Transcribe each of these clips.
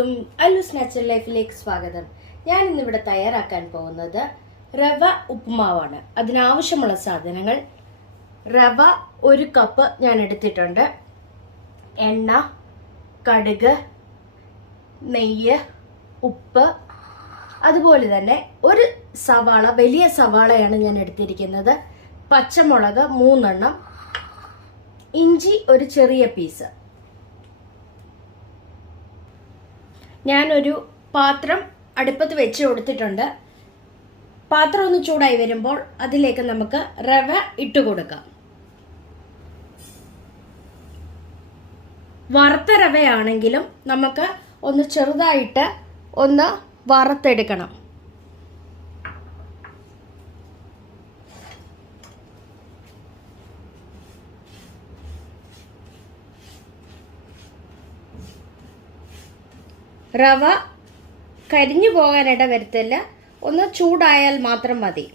എല്ലാവർക്കും അല്ലൂസ് നാച്ചുറൽ ലൈഫിലേക്ക് സ്വാഗതം. ഞാൻ ഇന്നിവിടെ തയ്യാറാക്കാൻ പോകുന്നത് റവ ഉപ്പുമാവാണ്. അതിനാവശ്യമുള്ള സാധനങ്ങൾ: റവ 1 കപ്പ് ഞാൻ എടുത്തിട്ടുണ്ട്, എണ്ണ, കടുക്, നെയ്യ്, ഉപ്പ്, അതുപോലെ തന്നെ ഒരു സവാള, വലിയ സവാളയാണ് ഞാൻ എടുത്തിരിക്കുന്നത്, പച്ചമുളക് 3 എണ്ണം, ഇഞ്ചി ഒരു ചെറിയ പീസ്. ഞാനൊരു പാത്രം അടുപ്പത്ത് വെച്ച് കൊടുത്തിട്ടുണ്ട്. പാത്രം ഒന്ന് ചൂടായി വരുമ്പോൾ അതിലേക്ക് നമുക്ക് റവ ഇട്ട് കൊടുക്കാം. വറുത്ത റവയാണെങ്കിലും നമുക്ക് ഒന്ന് ചെറുതായിട്ട് ഒന്ന് വറുത്തെടുക്കണം. റവ കരിഞ്ഞു പോകാനിട വരുത്തില്ല, ഒന്ന് ചൂടായാൽ മാത്രം മതി.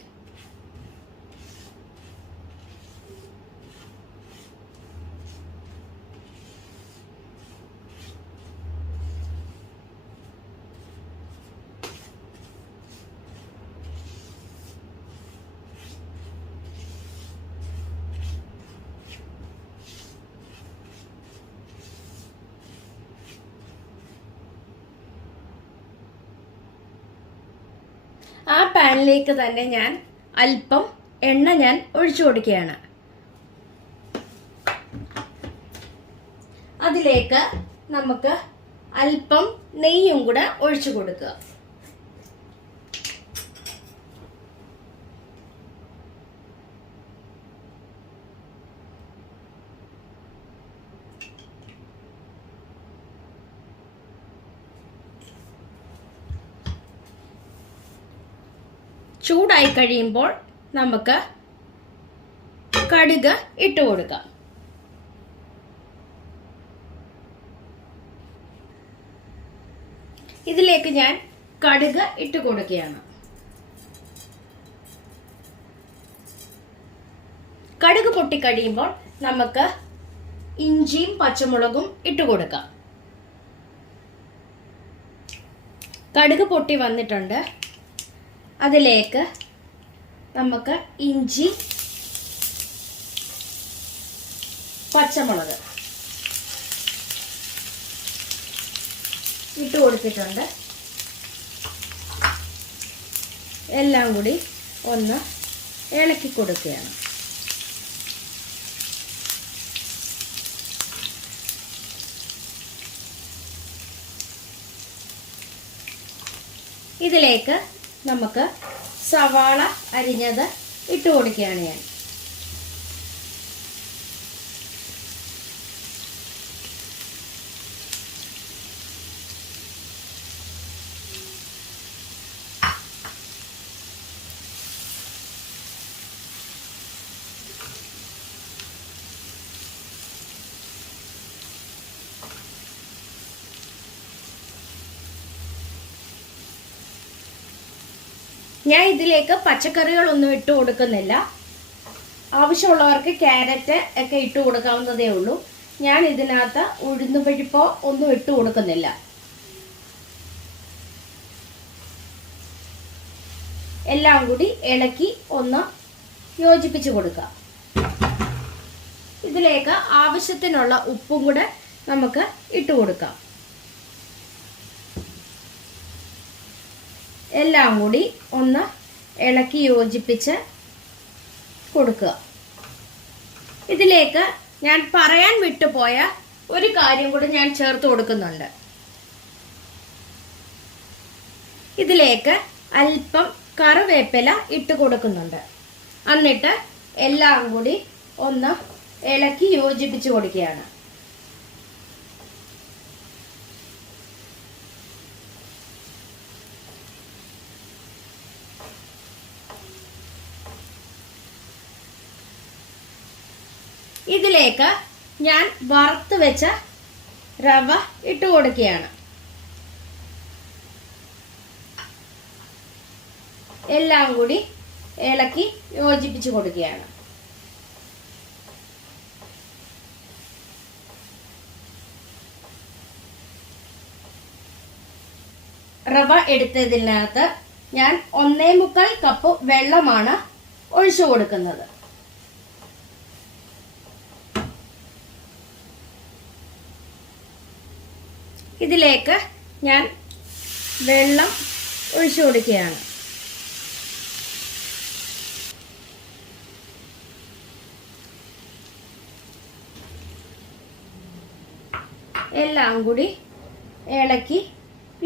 ആ പാനിലേക്ക് തന്നെ ഞാൻ അല്പം എണ്ണ ഞാൻ ഒഴിച്ചു കൊടുക്കുകയാണ്. അതിലേക്ക് നമുക്ക് അല്പം നെയ്യും കൂടെ ഒഴിച്ചു കൊടുക്കുക. ചൂടായി കഴിയുമ്പോൾ നമുക്ക് കടുക് ഇട്ട് കൊടുക്കാം. ഇതിലേക്ക് ഞാൻ കടുക് ഇട്ട് കൊടുക്കുകയാണ്. കടുക് പൊട്ടിക്കഴിയുമ്പോൾ നമുക്ക് ഇഞ്ചിയും പച്ചമുളകും ഇട്ട് കൊടുക്കാം. കടുക് പൊട്ടി വന്നിട്ടുണ്ട്. അതിലേക്ക് നമുക്ക് ഇഞ്ചി, പച്ചമുളക് ഇട്ട് കൊടുത്തിട്ടുണ്ട്. എല്ലാം കൂടി ഒന്ന് ഇളക്കി കൊടുക്കുകയാണ്. ഇതിലേക്ക് നമുക്ക് സവാള അരിഞ്ഞത് ഇട്ട് കൊടുക്കുകയാണ് ഞാൻ. ഞാൻ ഇതിലേക്ക് പച്ചക്കറികളൊന്നും ഇട്ട് കൊടുക്കുന്നില്ല. ആവശ്യമുള്ളവർക്ക് ക്യാരറ്റ് ഒക്കെ ഇട്ട് കൊടുക്കാവുന്നതേ ഉള്ളൂ. ഞാൻ ഇതിനകത്ത് ഉഴുന്നുപരിപ്പോ ഒന്നും ഇട്ട് കൊടുക്കുന്നില്ല. എല്ലാം കൂടി ഇളക്കി ഒന്ന് യോജിപ്പിച്ച് കൊടുക്കുക. ഇതിലേക്ക് ആവശ്യത്തിനുള്ള ഉപ്പും കൂടെ നമുക്ക് ഇട്ട് കൊടുക്കാം. എല്ലാം കൂടി ഒന്ന് ഇളക്കി യോജിപ്പിച്ച് കൊടുക്കുക. ഇതിലേക്ക് ഞാൻ പറയാൻ വിട്ടുപോയ ഒരു കാര്യം കൂടി ഞാൻ ചേർത്ത് കൊടുക്കുന്നുണ്ട്. ഇതിലേക്ക് അല്പം കറിവേപ്പില ഇട്ട് കൊടുക്കുന്നുണ്ട്. എന്നിട്ട് എല്ലാം കൂടി ഒന്ന് ഇളക്കി യോജിപ്പിച്ച് കൊടുക്കുകയാണ്. ഇതിലേക്ക് ഞാൻ വറുത്ത് വെച്ച റവ ഇട്ട് കൊടുക്കുകയാണ്. എല്ലാം കൂടി ഇളക്കി യോജിപ്പിച്ച് കൊടുക്കുകയാണ്. റവ എടുത്തതിനകത്ത് ഞാൻ 1.25 കപ്പ് വെള്ളമാണ് ഒഴിച്ചു കൊടുക്കുന്നത്. ഇതിലേക്ക് ഞാൻ വെള്ളം ഒഴിച്ചു കൊടുക്കുകയാണ്. എല്ലാം കൂടി ഇളക്കി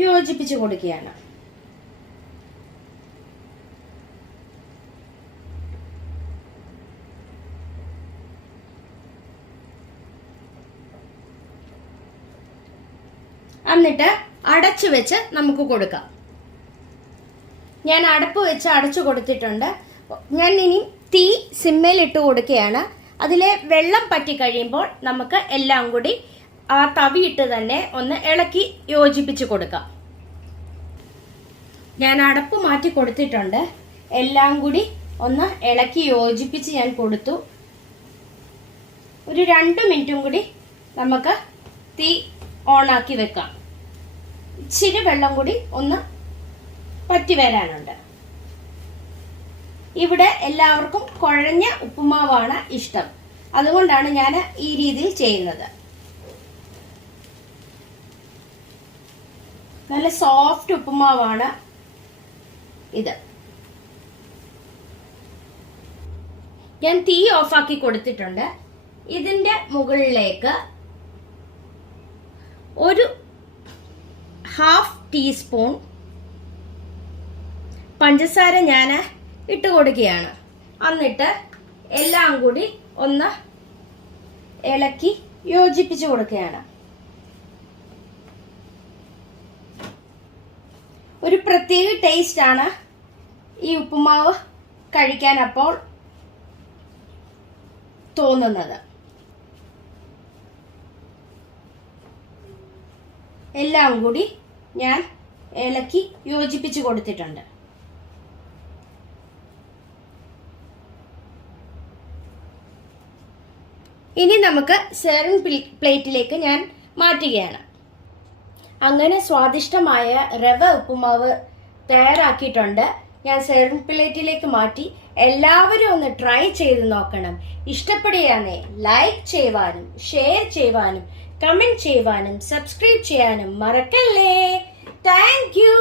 യോജിപ്പിച്ച് കൊടുക്കുകയാണ്. എന്നിട്ട് അടച്ചു വെച്ച് നമുക്ക് കൊടുക്കാം. ഞാൻ അടപ്പ് വെച്ച് അടച്ചു കൊടുത്തിട്ടുണ്ട്. ഞാൻ ഇനി തീ സിമ്മയിൽ ഇട്ട് കൊടുക്കുകയാണ്. അതിലെ വെള്ളം പറ്റി കഴിയുമ്പോൾ നമുക്ക് എല്ലാം കൂടി ആ തവിയിട്ട് തന്നെ ഒന്ന് ഇളക്കി യോജിപ്പിച്ച് കൊടുക്കാം. ഞാൻ അടപ്പ് മാറ്റി കൊടുത്തിട്ടുണ്ട്. എല്ലാം കൂടി ഒന്ന് ഇളക്കി യോജിപ്പിച്ച് ഞാൻ കൊടുത്തു. ഒരു 2 മിനിറ്റും കൂടി നമുക്ക് തീ ഓണാക്കി വെക്കാം. ഇച്ചിരി വെള്ളം കൂടി ഒന്ന് പറ്റി വരാനുണ്ട്. ഇവിടെ എല്ലാവർക്കും കുഴഞ്ഞ ഉപ്പുമാവാണ് ഇഷ്ടം. അതുകൊണ്ടാണ് ഞാൻ ഈ രീതിയിൽ ചെയ്യുന്നത്. നല്ല സോഫ്റ്റ് ഉപ്പുമാവാണ് ഇത്. ഞാൻ തീ ഓഫാക്കി കൊടുത്തിട്ടുണ്ട്. ഇതിന്റെ മുകളിലേക്ക് ഒരു 1/2 ടീസ്പൂൺ പഞ്ചസാര ഞാൻ ഇട്ട് കൊടുക്കുകയാണ്. എന്നിട്ട് എല്ലാം കൂടി ഒന്ന് ഇളക്കി യോജിപ്പിച്ച് കൊടുക്കുകയാണ്. ഒരു പ്രത്യേക ടേസ്റ്റ് ആണ് ഈ ഉപ്പുമാവ് കഴിക്കാൻ അപ്പോൾ തോന്നുന്നത്. എല്ലാം കൂടി ഞാൻ ഇളക്കി യോജിപ്പിച്ച് കൊടുത്തിട്ടുണ്ട്. ഇനി നമുക്ക് സെർവിംഗ് പ്ലേറ്റിലേക്ക് ഞാൻ മാറ്റുകയാണ്. അങ്ങനെ സ്വാദിഷ്ടമായ റവ ഉപ്പുമാവ് തയ്യാറാക്കിയിട്ടുണ്ട്. ഞാൻ സെർവിംഗ് പ്ലേറ്റിലേക്ക് മാറ്റി. എല്ലാവരും ഒന്ന് ട്രൈ ചെയ്ത് നോക്കണം. ഇഷ്ടപ്പെടുകയാണെ ലൈക്ക് ചെയ്യുവാനും ഷെയർ ചെയ്യുവാനും കമന്റ് ചെയ്യുവാനും സബ്സ്ക്രൈബ് ചെയ്യാനും മറക്കല്ലേ. Thank you.